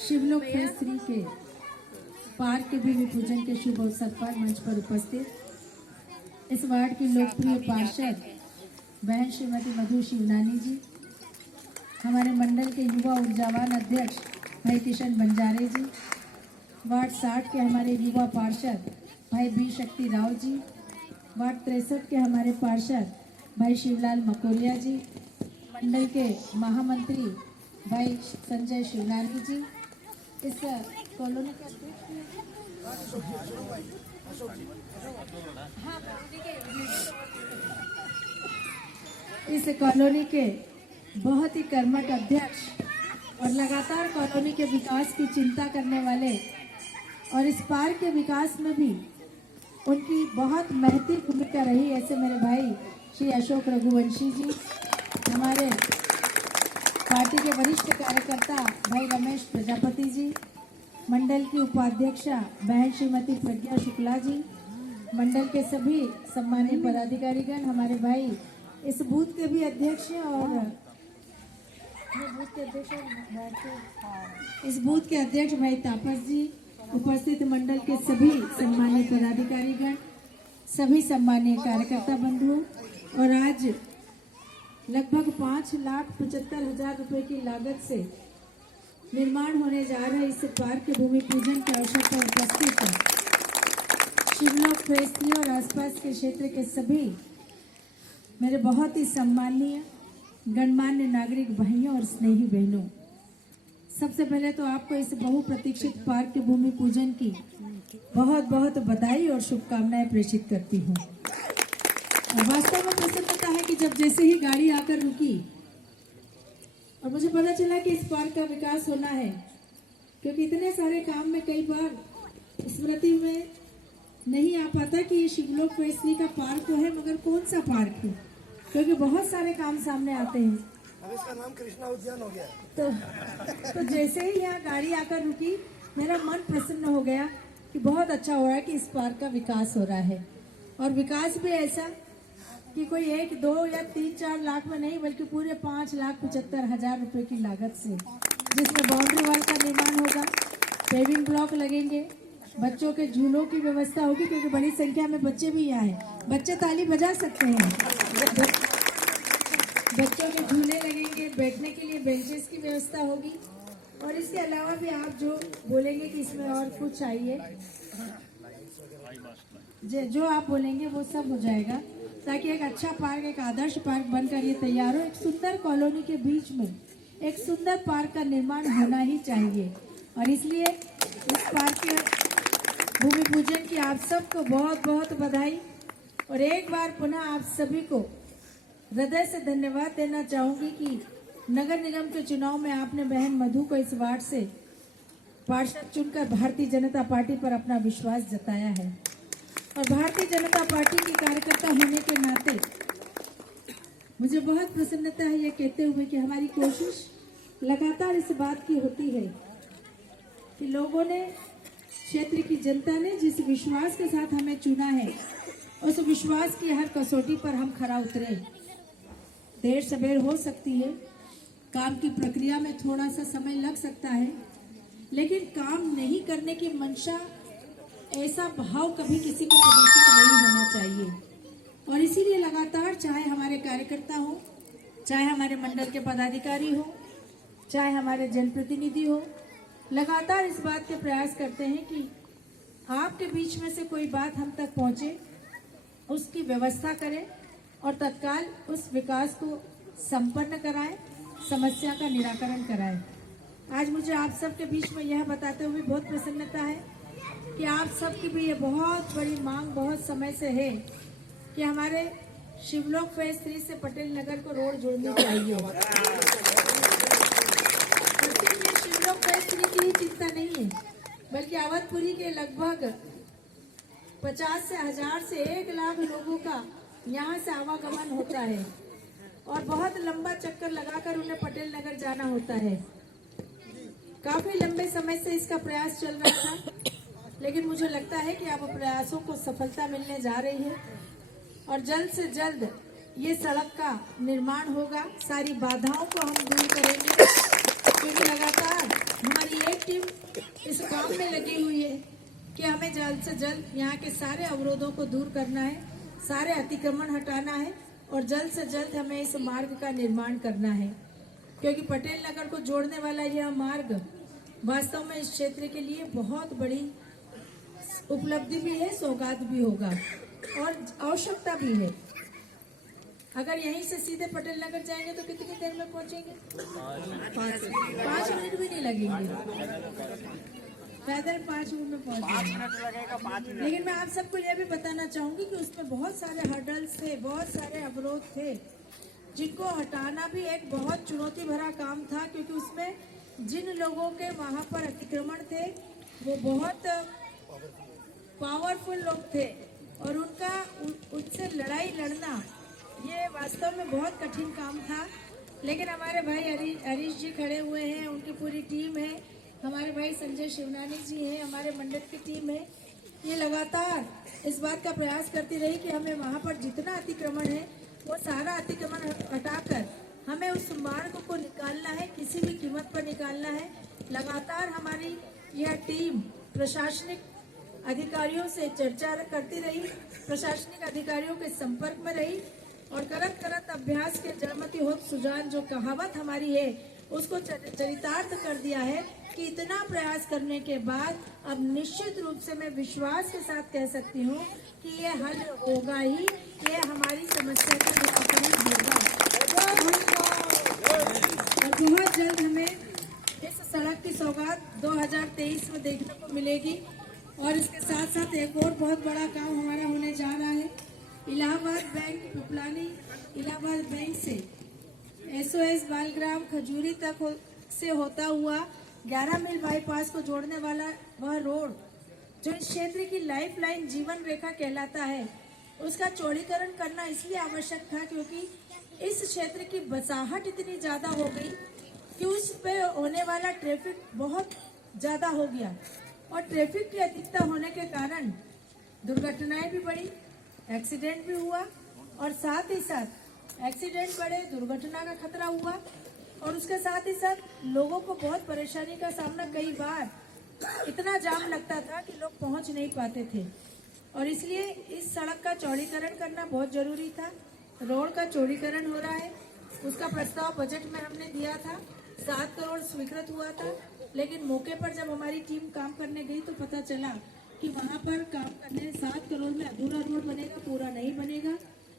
Shivlok phase 3 के park के भूमि पूजन के शुभ अवसर पर मंच पर उपस्थित इस वार्ड की लोकप्रिय पार्षद बहन श्रीमती मधु शिवनानी जी, हमारे मंडल के युवा ऊर्जावान अध्यक्ष भाई किशन बंजारे जी, वार्ड 60 के हमारे युवा पार्षद भाई बी शक्ति राव जी, वार्ड 63 के हमारे पार्षद भाई शिवलाल मकोरिया जी, मंडल के महामंत्री भाई संजय शिवनानी जी, इस कॉलोनी का इस कॉलोनी के बहुत ही कर्मठ अध्यक्ष और लगातार कॉलोनी के विकास की चिंता करने वाले और इस पार्क के विकास में भी उनकी बहुत महती भूमिका रही, ऐसे मेरे भाई श्री अशोक रघुवंशी जी, हमारे पार्टी के वरिष्ठ कार्यकर्ता भाई रमेश प्रजापति जी, मंडल की उपाध्यक्षा बहन श्रीमती प्रज्ञा शुक्ला जी, मंडल के सभी सम्मानित पदाधिकारीगण, हमारे भाई इस बूथ के भी अध्यक्ष और इस बूथ के अध्यक्ष भाई तापस जी, उपस्थित मंडल के सभी सम्मानित पदाधिकारीगण, सभी सम्मानित कार्यकर्ता बंधुओं, और आज लगभग 5,75,000 रुपए की लागत से निर्माण होने जा रहे इस पार्क के भूमि पूजन के अवसर पर उपस्थित है शिवलोक फेज 3 और आसपास के क्षेत्र के सभी मेरे बहुत ही सम्माननीय गणमान्य नागरिक भाइयों और स्नेही बहनों, सबसे पहले तो आपको इस बहुप्रतीक्षित पार्क के भूमि पूजन की बहुत बहुत बधाई और शुभकामनाएं प्रेषित करती हूँ। और वास्तव में प्रसन्नता है कि जब जैसे ही गाड़ी आकर रुकी और मुझे पता चला कि इस पार्क का विकास होना है, क्योंकि इतने सारे काम में कई बार स्मृति में नहीं आ पाता कि ये शिवलोक फेज 3 का पार्क तो है, मगर कौन सा पार्क है, क्योंकि बहुत सारे काम सामने आते हैं। अब इसका नाम कृष्णा उद्यान हो गया। तो जैसे ही यहाँ गाड़ी आकर रुकी, मेरा मन प्रसन्न हो गया कि बहुत अच्छा हो रहा है कि इस पार्क का विकास हो रहा है, और विकास भी ऐसा कि कोई 1, 2 या 3, 4 लाख में नहीं, बल्कि पूरे 5,75,000 रुपए की लागत से, जिसमें बाउंड्री वॉल का निर्माण होगा, पेविंग ब्लॉक लगेंगे, बच्चों के झूलों की व्यवस्था होगी, क्योंकि बड़ी संख्या में बच्चे भी यहाँ हैं, बच्चे ताली बजा सकते हैं, बच्चों के झूले लगेंगे, बैठने के लिए बेंचेस की व्यवस्था होगी, और इसके अलावा भी आप जो बोलेंगे कि इसमें और कुछ चाहिए, जो आप बोलेंगे वो सब हो जाएगा, ताकि एक अच्छा पार्क, एक आदर्श पार्क बनकर ये तैयार हो। एक सुंदर कॉलोनी के बीच में एक सुंदर पार्क का निर्माण होना ही चाहिए, और इसलिए इस पार्क के भूमि पूजन की आप सबको बहुत बहुत बधाई, और एक बार पुनः आप सभी को हृदय से धन्यवाद देना चाहूंगी कि नगर निगम के चुनाव में आपने बहन मधु को इस वार्ड से पार्षद चुनकर भारतीय जनता पार्टी पर अपना विश्वास जताया है, और भारतीय जनता पार्टी की कार्यकर्ता होने के नाते मुझे बहुत प्रसन्नता है ये कहते हुए कि हमारी कोशिश लगातार इस बात की होती है कि लोगों ने, क्षेत्र की जनता ने जिस विश्वास के साथ हमें चुना है, उस विश्वास की हर कसौटी पर हम खरा उतरे। देर सवेर हो सकती है, काम की प्रक्रिया में थोड़ा सा समय लग सकता है, लेकिन काम नहीं करने की मंशा, ऐसा भाव कभी किसी को प्रदर्शित नहीं होना चाहिए, और इसीलिए लगातार, चाहे हमारे कार्यकर्ता हो, चाहे हमारे मंडल के पदाधिकारी हो, चाहे हमारे जनप्रतिनिधि हो, लगातार इस बात के प्रयास करते हैं कि आपके बीच में से कोई बात हम तक पहुंचे, उसकी व्यवस्था करें और तत्काल उस विकास को संपन्न कराएं, समस्या का निराकरण कराएं। आज मुझे आप सबके बीच में यह बताते हुए बहुत प्रसन्नता है कि आप सबकी भी ये बहुत बड़ी मांग बहुत समय से है कि हमारे शिवलोक फेज 3 से पटेल नगर को रोड जोड़नी चाहिए। शिवलोक फेज 3 की ही चिंता नहीं है, बल्कि अवधपुरी के लगभग 50 से 1000 से 1 लाख लोगों का यहाँ से आवागमन होता है, और बहुत लंबा चक्कर लगाकर उन्हें पटेल नगर जाना होता है। काफी लंबे समय से इसका प्रयास चल रहा था, लेकिन मुझे लगता है कि अब प्रयासों को सफलता मिलने जा रही है, और जल्द से जल्द ये सड़क का निर्माण होगा। सारी बाधाओं को हम दूर करेंगे क्योंकि लगातार हमारी एक टीम इस काम में लगी हुई है कि हमें जल्द से जल्द यहाँ के सारे अवरोधों को दूर करना है, सारे अतिक्रमण हटाना है और जल्द से जल्द हमें इस मार्ग का निर्माण करना है, क्योंकि पटेल नगर को जोड़ने वाला यह मार्ग वास्तव में इस क्षेत्र के लिए बहुत बड़ी उपलब्धि भी है, सौगात भी होगा और आवश्यकता भी है। अगर यहीं से सीधे पटेल नगर जाएंगे तो कितनी देर में पहुंचेंगे? 5 मिनट भी नहीं लगेंगे, पैदल 5 मिनट में पहुंचेंगे। लेकिन मैं आप सबको यह भी बताना चाहूंगी कि उसमें बहुत सारे हर्डल्स थे, बहुत सारे अवरोध थे, जिनको हटाना भी एक बहुत चुनौती भरा काम था, क्योंकि उसमें जिन लोगों के वहां पर अतिक्रमण थे वो बहुत पावरफुल लोग थे और उनसे लड़ाई लड़ना ये वास्तव में बहुत कठिन काम था। लेकिन हमारे भाई हरीश जी खड़े हुए हैं, उनकी पूरी टीम है, हमारे भाई संजय शिवनानी जी हैं, हमारे मंडल की टीम है, ये लगातार इस बात का प्रयास करती रही कि हमें वहाँ पर जितना अतिक्रमण है वो सारा अतिक्रमण हटाकर हमें उस मार्ग को निकालना है, किसी भी कीमत पर निकालना है। लगातार हमारी यह टीम प्रशासनिक अधिकारियों से चर्चा करती रही, प्रशासनिक अधिकारियों के संपर्क में रही और करत करत अभ्यास के जड़मति होत सुजान जो कहावत हमारी है उसको चरितार्थ कर दिया है कि इतना प्रयास करने के बाद अब निश्चित रूप से मैं विश्वास के साथ कह सकती हूँ कि ये हल होगा ही, ये हमारी समस्या का निराकरण होगा और बहुत जल्द हमें इस सड़क की सौगात 2023 में देखने को मिलेगी। और इसके साथ साथ एक और बहुत बड़ा काम हमारा होने जा रहा है। इलाहाबाद बैंक पिपलानी इलाहाबाद बैंक से SOS बालग्राम खजूरी तक से होता हुआ 11 मील बाईपास को जोड़ने वाला वह रोड जो इस क्षेत्र की लाइफलाइन जीवन रेखा कहलाता है, उसका चौड़ीकरण करना इसलिए आवश्यक था क्योंकि इस क्षेत्र की बसाहट इतनी ज्यादा हो गई कि उस पे होने वाला ट्रैफिक बहुत ज्यादा हो गया और ट्रैफिक की अधिकता होने के कारण दुर्घटनाएं भी बढ़ी, एक्सीडेंट भी हुआ और साथ ही साथ एक्सीडेंट बढ़े, दुर्घटना का खतरा हुआ और उसके साथ ही साथ लोगों को बहुत परेशानी का सामना, कई बार इतना जाम लगता था कि लोग पहुंच नहीं पाते थे और इसलिए इस सड़क का चौड़ीकरण करना बहुत जरूरी था। रोड का चौड़ीकरण हो रहा है, उसका प्रस्ताव बजट में हमने दिया था, 7 करोड़ स्वीकृत हुआ था, लेकिन मौके पर जब हमारी टीम काम करने गई तो पता चला कि वहाँ पर काम करने 7 करोड़ में अधूरा रोड बनेगा, पूरा नहीं बनेगा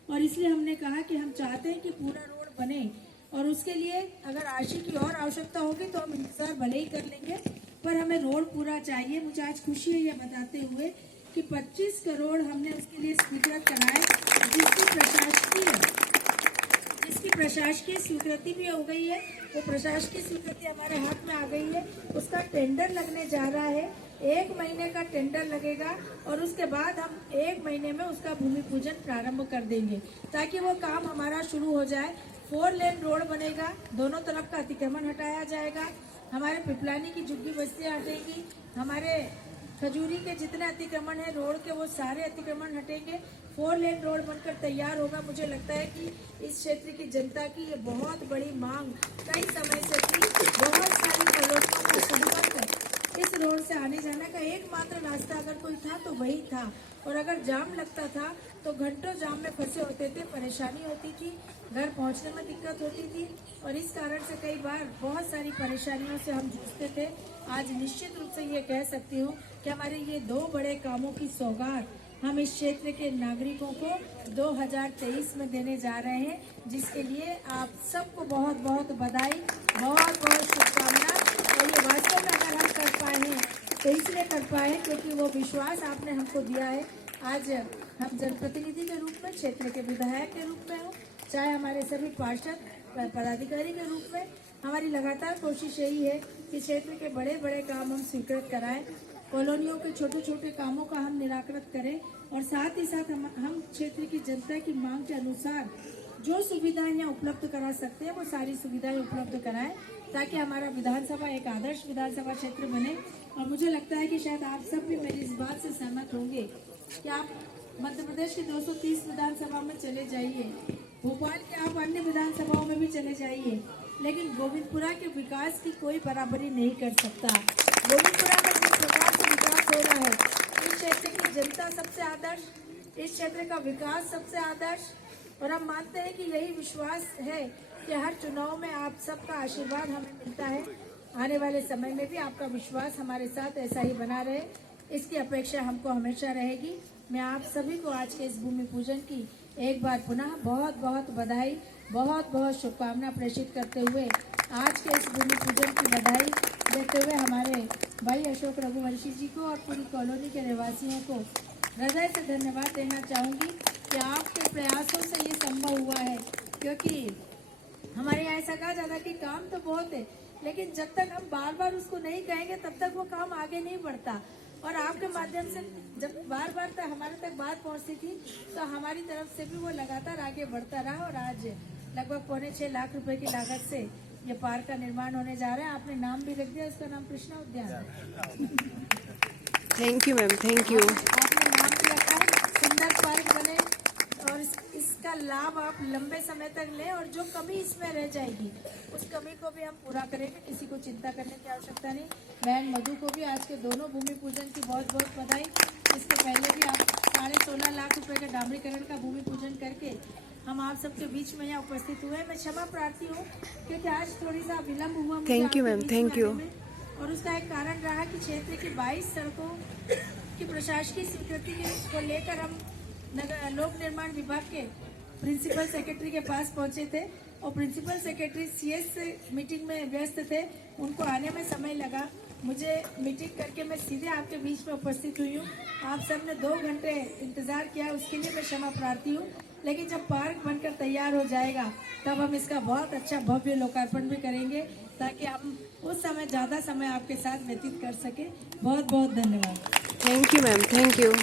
और इसलिए हमने कहा कि हम चाहते हैं कि पूरा रोड बने और उसके लिए अगर राशि की और आवश्यकता होगी तो हम इंतजार भले ही कर लेंगे, पर हमें रोड पूरा चाहिए। मुझे आज खुशी है ये बताते हुए कि 25 करोड़ हमने उसके लिए स्वीकृत कराए, जिसकी प्रशासकीय स्वीकृति भी हो गई है। वो प्रशासकीय स्वीकृति हमारे हाथ में आ गई है, उसका टेंडर लगने जा रहा है, 1 महीने का टेंडर लगेगा और उसके बाद हम 1 महीने में उसका भूमि पूजन प्रारंभ कर देंगे ताकि वो काम हमारा शुरू हो जाए। 4 लेन रोड बनेगा, दोनों तरफ का अतिक्रमण हटाया जाएगा, हमारे पिपलानी की झुग्गी बस्तियाँ हटेगी, हमारे खजूरी के जितने अतिक्रमण है रोड के वो सारे अतिक्रमण हटेंगे, 4 लेन रोड बनकर तैयार होगा। मुझे लगता है कि इस क्षेत्र की जनता की ये बहुत बड़ी मांग कई समय से थी। बहुत सारी कॉलोनियों का संपर्क इस रोड से आने जाने का एकमात्र रास्ता अगर कोई था तो वही था और अगर जाम लगता था तो घंटों जाम में फंसे होते थे, परेशानी होती थी, घर पहुंचने में दिक्कत होती थी और इस कारण से कई बार बहुत सारी परेशानियों से हम जूझते थे। आज निश्चित रूप से ये कह सकती हूँ कि हमारे ये 2 बड़े कामों की सौगात हम इस क्षेत्र के नागरिकों को 2023 में देने जा रहे हैं, जिसके लिए आप सबको बहुत बहुत बधाई, बहुत बहुत शुभकामनाएं। और ये वास्तव में अगर हम कर पाए हैं तो इसलिए कर पाए हैं क्योंकि वो विश्वास आपने हमको दिया है। आज हम जनप्रतिनिधि के रूप में, क्षेत्र के विधायक के रूप में हो, चाहे हमारे सभी पार्षद पदाधिकारी के रूप में, हमारी लगातार कोशिश यही है कि क्षेत्र के बड़े बड़े काम हम स्वीकृत कराएं, कॉलोनियों के छोटे छोटे कामों का हम निराकृत करें और साथ ही साथ हम क्षेत्र की जनता की मांग के अनुसार जो सुविधाएं यहाँ उपलब्ध करा सकते हैं वो सारी सुविधाएं उपलब्ध कराएं ताकि हमारा विधानसभा एक आदर्श विधानसभा क्षेत्र बने। और मुझे लगता है कि शायद आप सब भी मेरी इस बात से सहमत होंगे कि आप मध्य प्रदेश की 230 विधानसभा में चले जाइए, भोपाल के आप अन्य विधानसभाओं में भी चले जाइए, लेकिन गोविंदपुरा के विकास की कोई बराबरी नहीं कर सकता। गोविंदपुरा में जिस प्रकार से विकास हो रहा है, इस क्षेत्र की जनता सबसे आदर्श, इस क्षेत्र का विकास सबसे आदर्श, और हम मानते हैं कि यही विश्वास है कि हर चुनाव में आप सबका आशीर्वाद हमें मिलता है। आने वाले समय में भी आपका विश्वास हमारे साथ ऐसा ही बना रहे, इसकी अपेक्षा हमको हमेशा रहेगी। मैं आप सभी को आज के इस भूमि पूजन की एक बार पुनः बहुत बहुत बधाई, बहुत बहुत शुभकामना प्रेषित करते हुए आज के इस भूमि पूजन की बधाई देते हुए हमारे भाई अशोक रघुवंशी जी को और पूरी कॉलोनी के निवासियों को हृदय से धन्यवाद देना चाहूँगी कि आपके प्रयासों से ये संभव हुआ है। क्योंकि हमारे यहाँ ऐसा कहा जाता है कि काम तो बहुत है, लेकिन जब तक हम बार बार उसको नहीं कहेंगे तब तक वो काम आगे नहीं बढ़ता। और आपके माध्यम से जब बार बार तक हमारे तक बात पहुंचती थी तो हमारी तरफ से भी वो लगातार आगे बढ़ता रहा, और आज लगभग 6.25 लाख रुपए की लागत से ये पार्क का निर्माण होने जा रहा है। आपने नाम भी लिख दिया, इसका नाम कृष्णा उद्यान है। Thank you ma'am, thank you. आपने नाम भी रखा है, सुंदर पार्क बने और इसका लाभ आप लंबे समय तक लें, और जो कमी इसमें रह जाएगी उस कमी को भी हम पूरा करेंगे। किसी को चिंता करने की आवश्यकता नहीं। बहन मधु को भी आज के दोनों भूमि पूजन की बहुत बहुत बधाई। इसके पहले भी आप 16.5 लाख रुपए का डामरीकरण का भूमि पूजन करके हम आप सबके बीच में यहाँ उपस्थित हुए। मैं क्षमा प्रार्थी हूँ क्योंकि आज थोड़ी सा विलम्ब हुआ मुझे थैंक यू आपके मैम, बीच थैंक में यू। आने में। और उसका एक कारण रहा कि क्षेत्र की 22 सड़कों की प्रशासकीय स्वीकृति को लेकर हम लोक निर्माण विभाग के प्रिंसिपल सेक्रेटरी के पास पहुंचे थे, और प्रिंसिपल सेक्रेटरी सीएस से मीटिंग में व्यस्त थे, उनको आने में समय लगा। मुझे मीटिंग करके मैं सीधे आपके बीच में उपस्थित हुई हूँ। आप सबने 2 घंटे इंतजार किया, उसके लिए मैं क्षमा प्रार्थी हूँ। लेकिन जब पार्क बनकर तैयार हो जाएगा तब हम इसका बहुत अच्छा भव्य लोकार्पण भी करेंगे, ताकि हम उस समय ज़्यादा समय आपके साथ व्यतीत कर सके। बहुत बहुत धन्यवाद। Thank you ma'am, thank you.